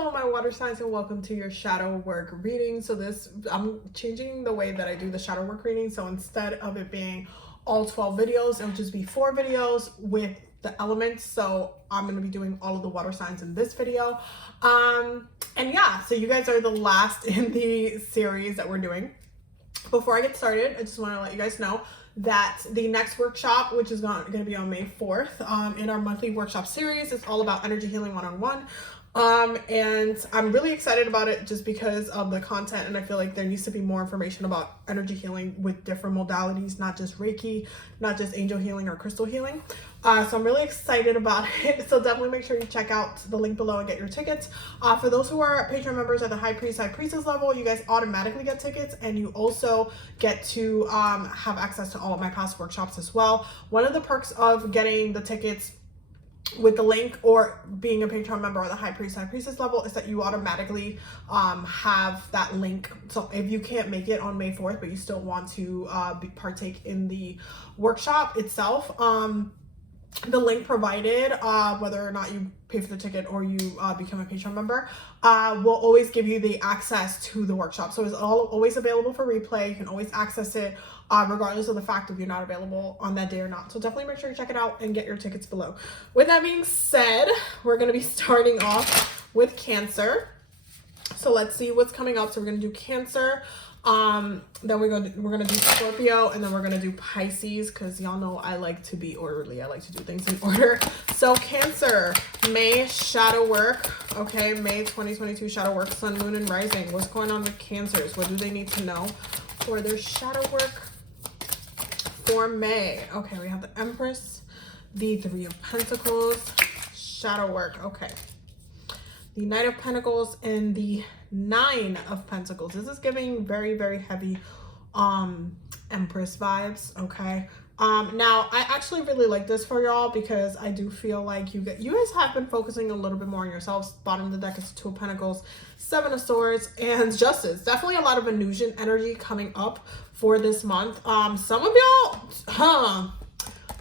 Hello my water signs, and welcome to your shadow work reading. So I'm changing the way that I do the shadow work reading. So instead of it being all 12 videos, it'll just be 4 videos with the elements. So I'm going to be doing all of the water signs in this video. And yeah, so you guys are the last in the series that we're doing. Before I get started, I just want to let you guys know that the next workshop, which is going to be on May 4th, in our monthly workshop series, it's all about energy healing one-on-one. And I'm really excited about it just because of the content, and I feel like there needs to be more information about energy healing with different modalities, not just Reiki, not just angel healing or crystal healing. So I'm really excited about it. So definitely make sure you check out the link below and get your tickets. For those who are Patreon members at the High Priestess level, you guys automatically get tickets, and you also get to have access to all of my past workshops as well. One of the perks of getting the tickets with the link or being a Patreon member or the High Priestess level is that you automatically have that link. So if you can't make it on May 4th, but you still want to partake in the workshop itself, the link provided, whether or not you pay for the ticket or you become a Patreon member, will always give you the access to the workshop. So it's always available for replay. You can always access it regardless of the fact if you're not available on that day or not. So definitely make sure you check it out and get your tickets below. With that being said, we're going to be starting off with Cancer. So let's see what's coming up. So we're going to do Cancer. Then we're gonna do Scorpio, and then we're gonna do Pisces, because y'all know I like to be orderly. I like to do things in order. So Cancer, May shadow work. Okay, May 2022 shadow work, Sun, Moon, and Rising. What's going on with Cancers? What do they need to know for their shadow work for May? Okay, we have the Empress, the Three of Pentacles, shadow work. Okay, the Knight of Pentacles and the Nine of Pentacles. This is giving very, very heavy Empress vibes. Okay, now I actually really like this for y'all because I do feel like you guys have been focusing a little bit more on yourselves. Bottom of the deck is Two of Pentacles, Seven of Swords, and Justice. Definitely a lot of illusion energy coming up for this month. Some of y'all,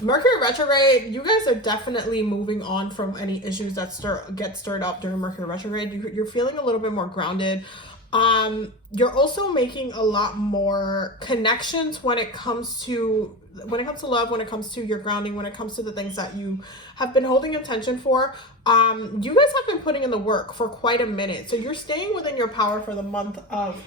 Mercury Retrograde, you guys are definitely moving on from any issues that get stirred up during Mercury Retrograde. You're feeling a little bit more grounded. You're also making a lot more connections when it comes to love, when it comes to your grounding, when it comes to the things that you have been holding attention for. You guys have been putting in the work for quite a minute. So you're staying within your power for the month of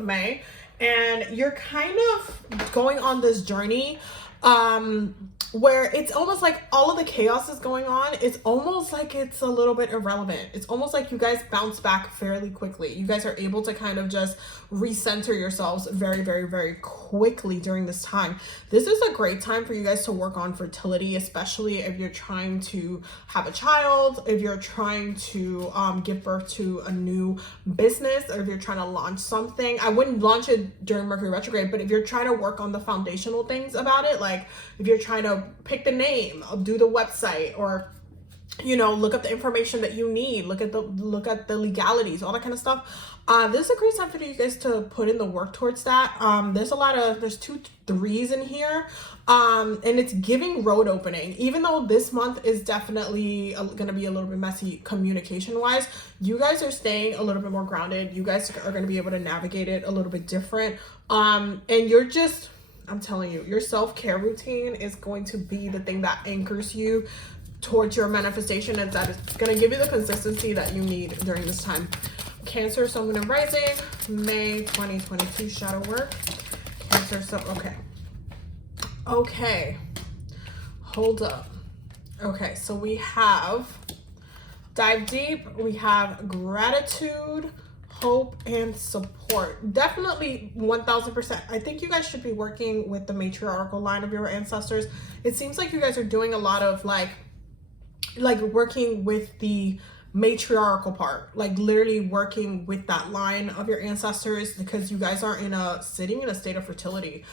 May, and you're kind of going on this journey where it's almost like all of the chaos is going on. It's almost like it's a little bit irrelevant. It's almost like you guys bounce back fairly quickly. You guys are able to kind of just recenter yourselves very, very, very quickly during this time. This is a great time for you guys to work on fertility, especially if you're trying to have a child, if you're trying to give birth to a new business, or if you're trying to launch something. I wouldn't launch it during Mercury Retrograde, but if you're trying to work on the foundational things about it, like if you're trying to pick the name, do the website, or look up the information that you need, look at the legalities, all that kind of stuff. This is a great time for you guys to put in the work towards that. There's 2 3s in here, and it's giving road opening. Even though this month is definitely going to be a little bit messy communication wise, you guys are staying a little bit more grounded. You guys are going to be able to navigate it a little bit different. And I'm telling you, your self-care routine is going to be the thing that anchors you towards your manifestation, and that is going to give you the consistency that you need during this time. Cancer, Sun, Moon, and Rising, May 2022 shadow work. Cancer, so okay, hold up. Okay, so we have dive deep, we have gratitude, hope, and support. Definitely 1000%. I think you guys should be working with the matriarchal line of your ancestors. It seems like you guys are doing a lot of like working with the matriarchal part, like literally working with that line of your ancestors, because you guys are sitting in a state of fertility.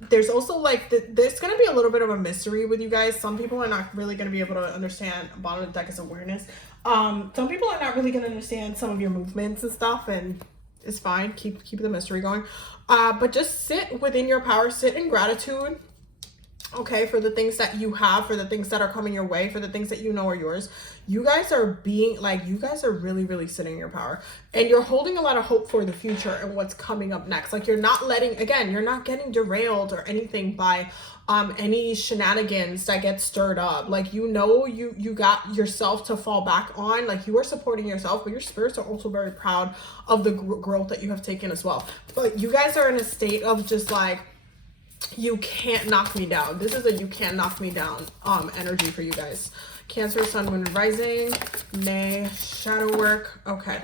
There's also there's going to be a little bit of a mystery with you guys. Some people are not really going to be able to understand. Bottom of the deck is awareness. Some people are not really going to understand some of your movements and stuff, and it's fine. Keep the mystery going. But just sit within your power, sit in gratitude. Okay, for the things that you have, for the things that are coming your way, for the things that you know are yours, you guys are being like, you guys are really, really sitting in your power, and you're holding a lot of hope for the future and what's coming up next. Like, you're not letting, again, you're not getting derailed or anything by any shenanigans that get stirred up. Like, you know, you got yourself to fall back on. Like, you are supporting yourself, but your spirits are also very proud of the growth that you have taken as well. But you guys are in a state of just like, you can't knock me down. This is a you can't knock me down energy for you guys. Cancer, Sun, Moon, and Rising. May, shadow work. Okay.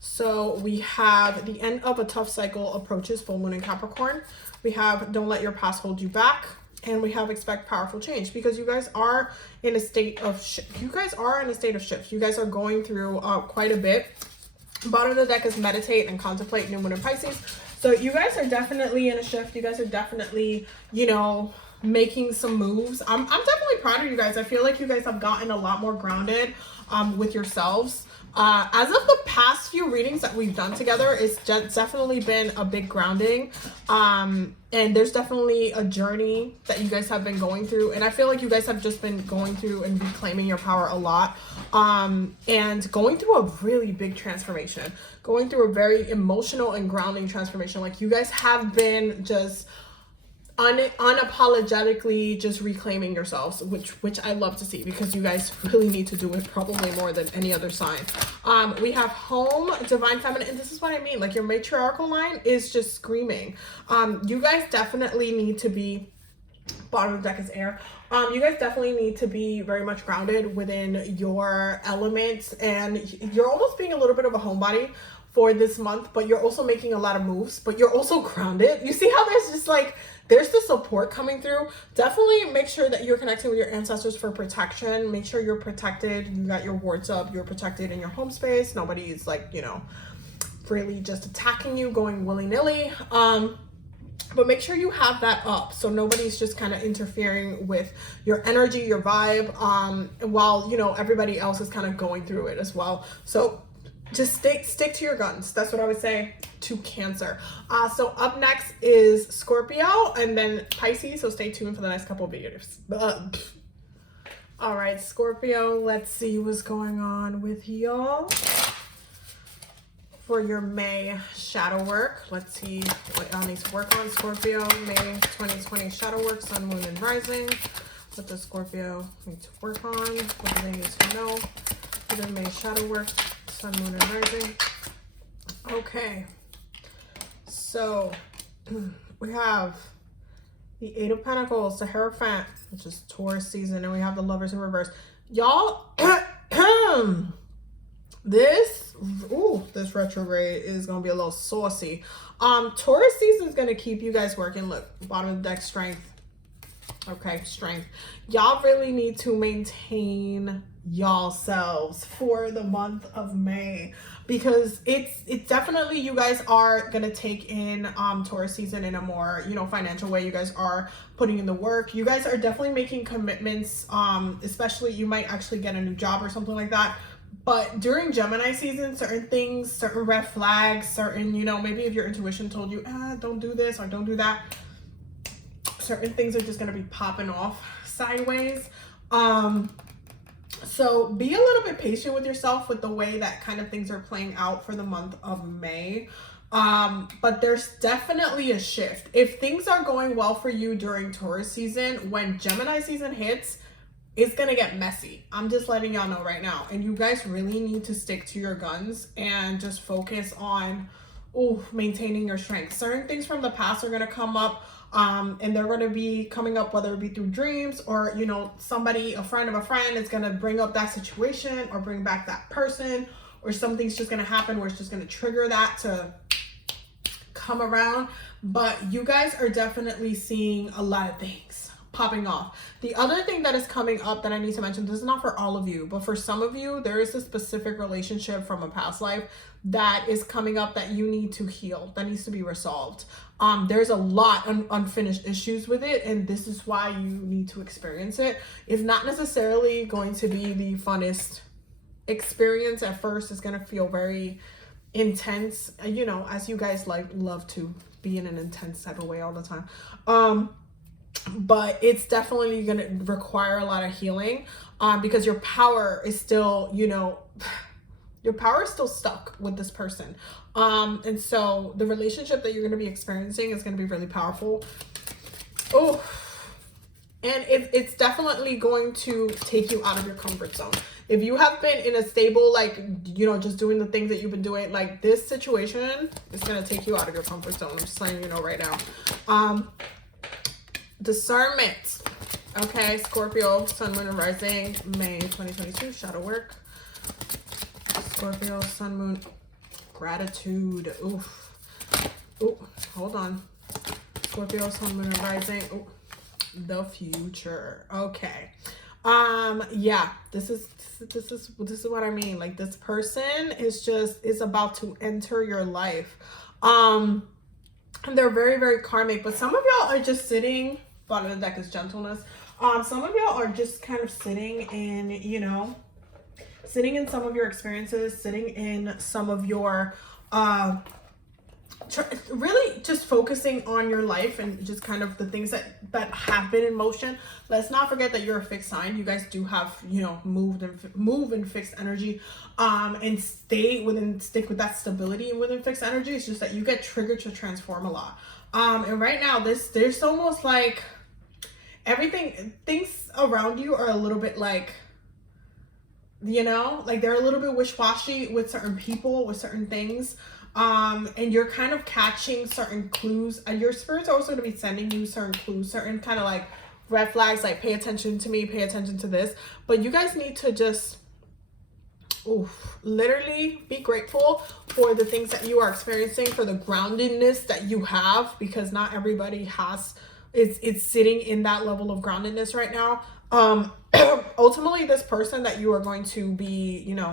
So we have the end of a tough cycle approaches, full moon in Capricorn. We have don't let your past hold you back. And we have expect powerful change, because you guys are in a state of shift. You guys are going through quite a bit. Bottom of the deck is meditate and contemplate, new moon in Pisces. So you guys are definitely in a shift. You guys are definitely, you know, making some moves. I'm definitely proud of you guys. I feel like you guys have gotten a lot more grounded with yourselves. As of the past few readings that we've done together, it's definitely been a big grounding. And there's definitely a journey that you guys have been going through. And I feel like you guys have just been going through and reclaiming your power a lot. And going through a really big transformation. Going through a very emotional and grounding transformation. Like, you guys have been just unapologetically just reclaiming yourselves, which I love to see, because you guys really need to do it probably more than any other sign. We have home, divine feminine, and this is what I mean, like, your matriarchal line is just screaming. You guys definitely need to be, bottom of the deck is air. You guys definitely need to be very much grounded within your elements, and you're almost being a little bit of a homebody for this month, but you're also making a lot of moves, but you're also grounded. You see how there's just like, there's the support coming through. Definitely make sure that you're connecting with your ancestors for protection. Make sure you're protected. You got your wards up. You're protected in your home space. Nobody's like, you know, freely just attacking you, going willy-nilly. But make sure you have that up, so nobody's just kind of interfering with your energy, your vibe, while, you know, everybody else is kind of going through it as well. So just stick to your guns. That's what I would say to Cancer. So up next is Scorpio and then Pisces. So stay tuned for the next couple of videos. All right, Scorpio, let's see what's going on with y'all for your May shadow work. Let's see what y'all need to work on. Scorpio, May 2020 shadow work, Sun, Moon, and Rising. What does Scorpio need to work on? What do they need to know for their May shadow work? Sun, Moon, and Rising. Okay, so we have the Eight of Pentacles, the Hierophant, which is Taurus season, and we have the Lovers in reverse. Y'all, this retrograde is gonna be a little saucy. Taurus season is gonna keep you guys working. Look, bottom of the deck, strength. Okay, strength. Y'all really need to maintain y'all selves for the month of May, because it's definitely, you guys are gonna take in Taurus season in a more, you know, financial way. You guys are putting in the work. You guys are definitely making commitments, especially you might actually get a new job or something like that. But during Gemini season, certain things, certain red flags, certain, you know, maybe if your intuition told you, don't do this or don't do that, certain things are just going to be popping off sideways. So be a little bit patient with yourself with the way that kind of things are playing out for the month of May. But there's definitely a shift. If things are going well for you during Taurus season, when Gemini season hits, it's going to get messy. I'm just letting y'all know right now. And you guys really need to stick to your guns and just focus on maintaining your strength. Certain things from the past are going to come up. And they're going to be coming up, whether it be through dreams or, you know, somebody, a friend of a friend is going to bring up that situation or bring back that person, or something's just going to happen where it's just going to trigger that to come around. But you guys are definitely seeing a lot of things popping off. The other thing that is coming up that I need to mention, this is not for all of you, but for some of you, there is a specific relationship from a past life that is coming up that you need to heal, that needs to be resolved. There's a lot of unfinished issues with it, and this is why you need to experience it. It's not necessarily going to be the funnest experience at first. It's going to feel very intense, you know, as you guys love to be in an intense type of way all the time. but it's definitely going to require a lot of healing, because your power is still, you know, your power is still stuck with this person. And so the relationship that you're going to be experiencing is going to be really powerful. Oh, and it's definitely going to take you out of your comfort zone. If you have been in a stable, like, you know, just doing the things that you've been doing, like, this situation is going to take you out of your comfort zone. I'm just letting you know right now. Discernment. Okay, Scorpio, Sun, Moon, and Rising, May 2022, shadow work. Scorpio, Sun, Moon, gratitude. Oof. Ooh, hold on. Scorpio, Sun, Moon, and Rising. Ooh, the future. Okay. Yeah, this is what I mean. Like, this person is about to enter your life. And they're very, very karmic, but some of y'all are just sitting. Bottom of the deck is gentleness. Some of y'all are just kind of sitting in, you know, sitting in some of your experiences, sitting in some of your, really just focusing on your life and just kind of the things that have been in motion. Let's not forget that you're a fixed sign. You guys do have, you know, move and fixed energy, and stick with that stability within fixed energy. It's just that you get triggered to transform a lot. And right now, there's almost like things around you are a little bit like, you know, like they're a little bit wish-washy with certain people, with certain things. And you're kind of catching certain clues, and your spirits are also going to be sending you certain clues, certain kind of like red flags, like pay attention to me, pay attention to this. But you guys need to just literally be grateful for the things that you are experiencing, for the groundedness that you have, because not everybody has, it's sitting in that level of groundedness right now. Ultimately, this person that you are going to be, you know,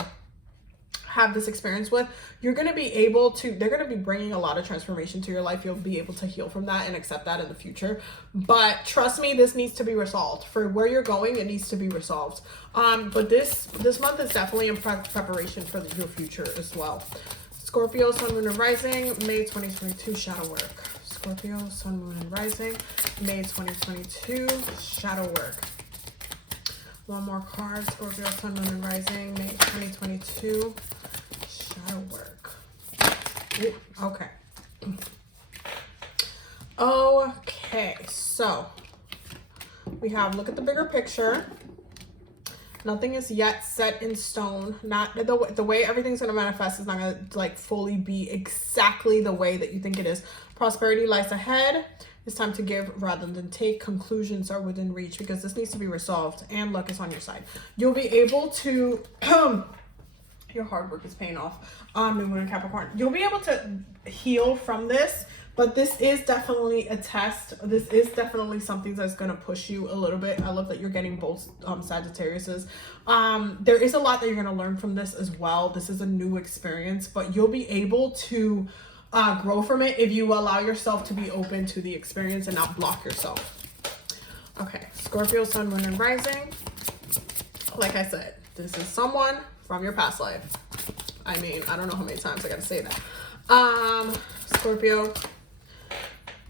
have this experience with, you're going to be able to, they're going to be bringing a lot of transformation to your life. You'll be able to heal from that and accept that in the future. But trust me, this needs to be resolved. For where you're going, it needs to be resolved. But this month is definitely in preparation for your future as well. Scorpio, Sun, Moon, and Rising, May 2022, shadow work. Scorpio, Sun, Moon, and Rising, May 2022, shadow work. One more card, Scorpio, Sun, Moon, and Rising, May 2022, shadow work. Ooh, okay. Okay, so we have, look at the bigger picture. Nothing is yet set in stone. Not the way everything's going to manifest is not going to like fully be exactly the way that you think it is. Prosperity lies ahead. It's time to give rather than take. Conclusions are within reach, because this needs to be resolved, and luck is on your side. You'll be able to, your hard work is paying off. New Moon in Capricorn. You'll be able to heal from this, but this is definitely a test. This is definitely something that's going to push you a little bit. I love that you're getting both Sagittariuses. There is a lot that you're going to learn from this as well. This is a new experience, but you'll be able to grow from it if you allow yourself to be open to the experience and not block yourself. Okay, Scorpio, Sun, Moon, and Rising. Like I said, this is someone from your past life. I mean, I don't know how many times I gotta say that. Scorpio,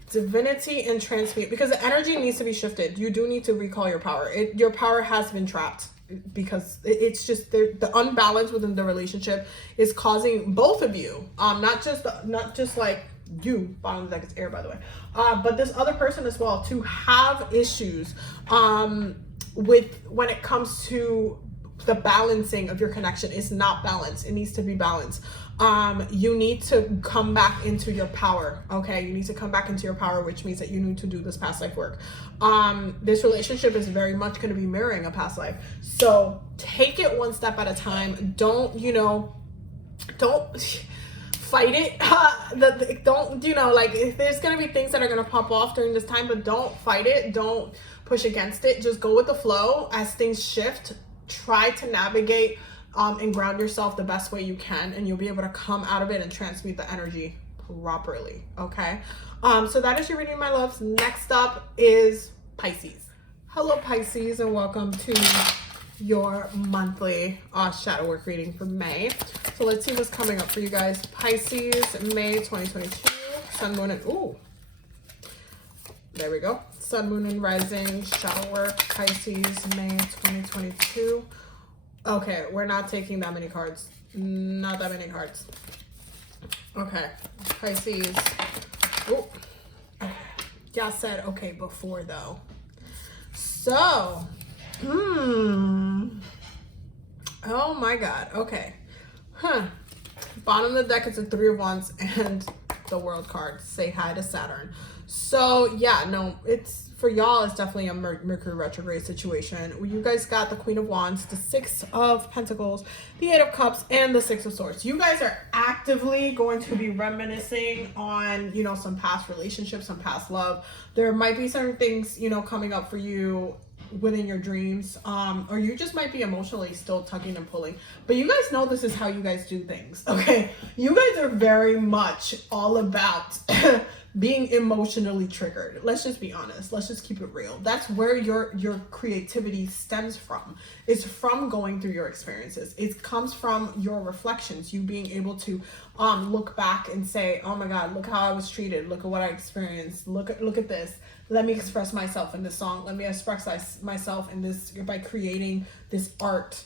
divinity and transmute, because the energy needs to be shifted. You do need to recall your power. Your power has been trapped, because it's just the unbalance within the relationship is causing both of you, not just like you, bottom of the deck is air, by the way, but this other person as well, to have issues with when it comes to the balancing of your connection. Is not balanced. It needs to be balanced. You need to come back into your power. Okay, you need to come back into your power, which means that you need to do this past life work. This relationship is very much going to be mirroring a past life, so take it one step at a time. Don't fight it. Don't, like, if there's going to be things that are going to pop off during this time, but don't fight it. Don't push against it. Just go with the flow as things shift. Try to navigate and ground yourself the best way you can, and you'll be able to come out of it and transmute the energy properly. Okay, so that is your reading, my loves. Next up is Pisces. Hello, Pisces, and welcome to your monthly shadow work reading for May. So let's see what's coming up for you guys. Pisces, May 2022, Sun, Moon, and there we go. Sun, Moon, and Rising, shadow work, Pisces, May 2022. Okay, we're not taking that many cards. Not that many cards. Okay, Pisces. Oh, okay. Y'all said okay before though. So, oh my God. Okay. Bottom of the deck is a 3 of Wands and the World card. Say hi to Saturn. So yeah, no, it's for y'all. It's definitely a Mercury retrograde situation. You guys got the Queen of Wands, the 6 of Pentacles, the 8 of Cups, and the 6 of Swords. You guys are actively going to be reminiscing on, you know, some past relationships, some past love. There might be certain things, you know, coming up for you within your dreams, or you just might be emotionally still tugging and pulling, but you guys know this is how you guys do things. Okay, you guys are very much all about being emotionally triggered. Let's just be honest, let's just keep it real. That's where your creativity stems from. It's from going through your experiences. It comes from your reflections, you being able to look back and say, oh my God, look how I was treated, look at what I experienced, look at this. Let me express myself in this song. Let me express myself in this by creating this art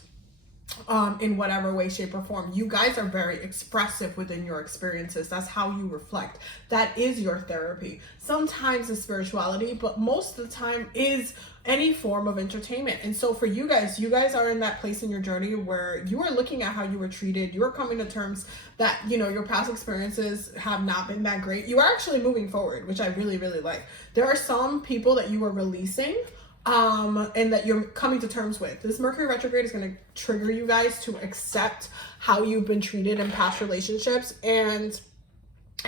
in whatever way, shape, or form. You guys are very expressive within your experiences. That's how you reflect. That is your therapy. Sometimes it's spirituality, but most of the time is any form of entertainment. And so for you guys are in that place in your journey where you are looking at how you were treated. You are coming to terms that, you know, your past experiences have not been that great. You are actually moving forward, which I really, really like. There are some people that you are releasing and that you're coming to terms with. This Mercury retrograde is going to trigger you guys to accept how you've been treated in past relationships. And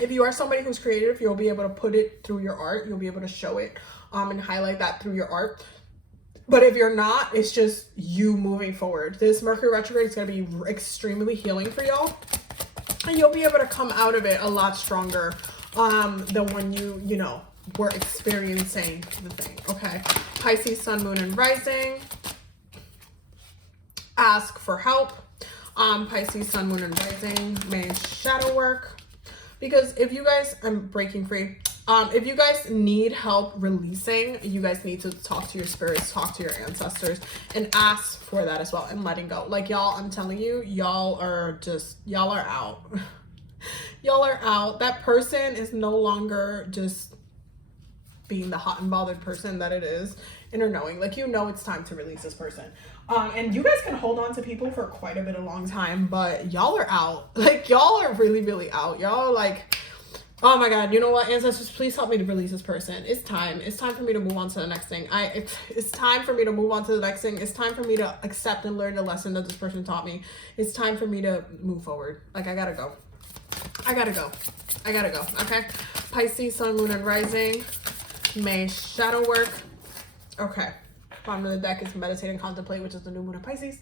if you are somebody who's creative, you'll be able to put it through your art. You'll be able to show it and highlight that through your art. But if you're not, it's just you moving forward. This Mercury retrograde is going to be extremely healing for y'all. And you'll be able to come out of it a lot stronger than when you know, were experiencing the thing. Okay, Pisces, Sun, Moon, and Rising. Ask for help. Pisces, Sun, Moon, and Rising. May shadow work. Because if you guys, I'm breaking free. If you guys need help releasing, you guys need to talk to your spirits, talk to your ancestors, and ask for that as well, and letting go. Like y'all, I'm telling you, y'all are out. Y'all are out. That person is no longer just being the hot and bothered person that it is, inner knowing. Like, you know, it's time to release this person. And you guys can hold on to people for quite a bit of long time, but y'all are out. Like, y'all are really, really out. Y'all are like, oh my God, you know what, ancestors, please help me to release this person. It's time. It's time for me to move on to the next thing. It's time for me to move on to the next thing. It's time for me to accept and learn the lesson that this person taught me. It's time for me to move forward. Like, I gotta go. Okay. Pisces, Sun, Moon, and Rising. May shadow work. Okay. Bottom of the deck is meditate and contemplate, which is the new moon of Pisces.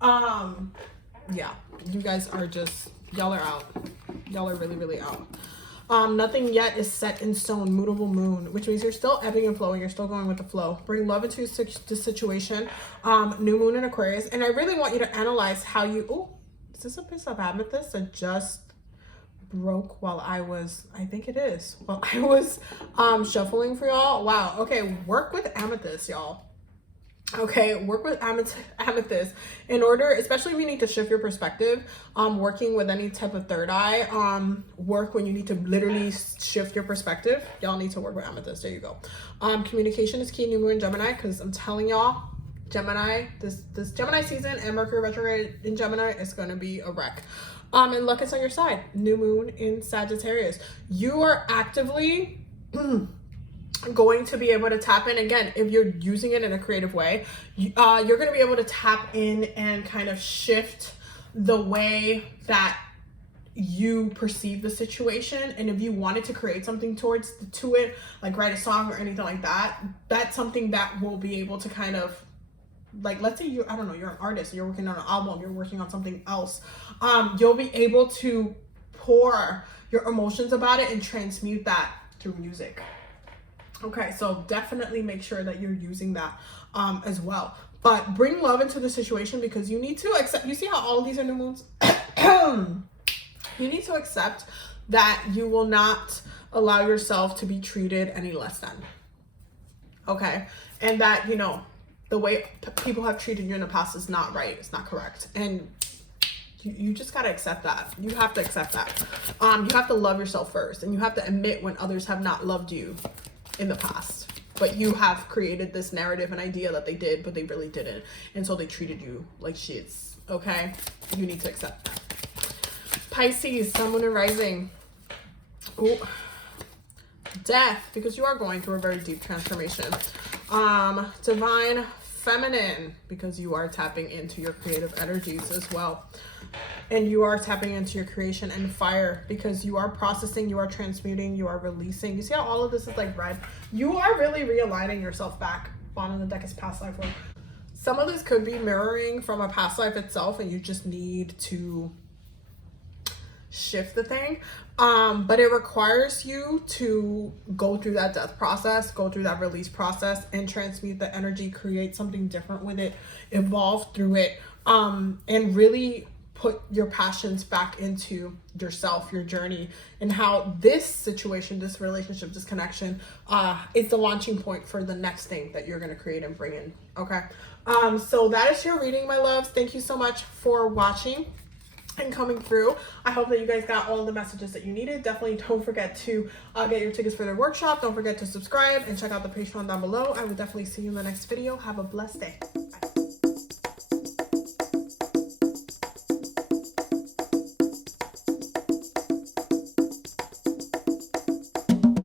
Yeah, you guys are just, y'all are out. Y'all are really, really out. Nothing yet is set in stone. Mutable moon, which means you're still ebbing and flowing. You're still going with the flow. Bring love into the situation. New moon in Aquarius. And I really want you to analyze how you, oh, is this a piece of amethyst that just broke while I was, I think it is, while I was shuffling for y'all. Wow. Okay, work with amethyst, y'all. Okay, work with amethyst in order, especially if you need to shift your perspective. Working with any type of third eye, work when you need to literally shift your perspective. Y'all need to work with amethyst. There you go. Communication is key. New moon in Gemini, because I'm telling y'all, Gemini, this Gemini season and Mercury retrograde in Gemini is going to be a wreck. And luck is on your side. New moon in Sagittarius. You are actively going to be able to tap in. Again, if you're using it in a creative way, you're going to be able to tap in and kind of shift the way that you perceive the situation. And if you wanted to create something to it, like write a song or anything like that, that's something that will be able to kind of, like, let's say I don't know, you're an artist, you're working on an album, you're working on something else. You'll be able to pour your emotions about it and transmute that through music. Okay, so definitely make sure that you're using that as well. But bring love into the situation, because you need to accept, you see how all of these are new moons? You need to accept that you will not allow yourself to be treated any less than. okay? And that, you know, the way people have treated you in the past is not right. It's not correct. And you just got to accept that. You have to accept that. You have to love yourself first, and you have to admit when others have not loved you in the past. But you have created this narrative and idea that they did, but they really didn't. And so they treated you like shits, okay? You need to accept that. Pisces, Sun, Moon, and Rising. Ooh. Death, because you are going through a very deep transformation. Divine Feminine, because you are tapping into your creative energies as well. And you are tapping into your creation. And Fire, because you are processing, you are transmuting, you are releasing. You see how all of this is like red? You are really realigning yourself back. Bottom of the deck is past life work. Some of this could be mirroring from a past life itself, and you just need to shift the thing. But it requires you to go through that death process, go through that release process, and transmute the energy, create something different with it, evolve through it, and really put your passions back into yourself, your journey, and how this situation, this relationship, this connection is the launching point for the next thing that you're going to create and bring in. Okay. So that is your reading, my loves. Thank you so much for watching and coming through. I hope that you guys got all the messages that you needed. Definitely don't forget to get your tickets for their workshop. Don't forget to subscribe and check out the Patreon down below. I will definitely see you in the next video. Have a blessed day. Bye.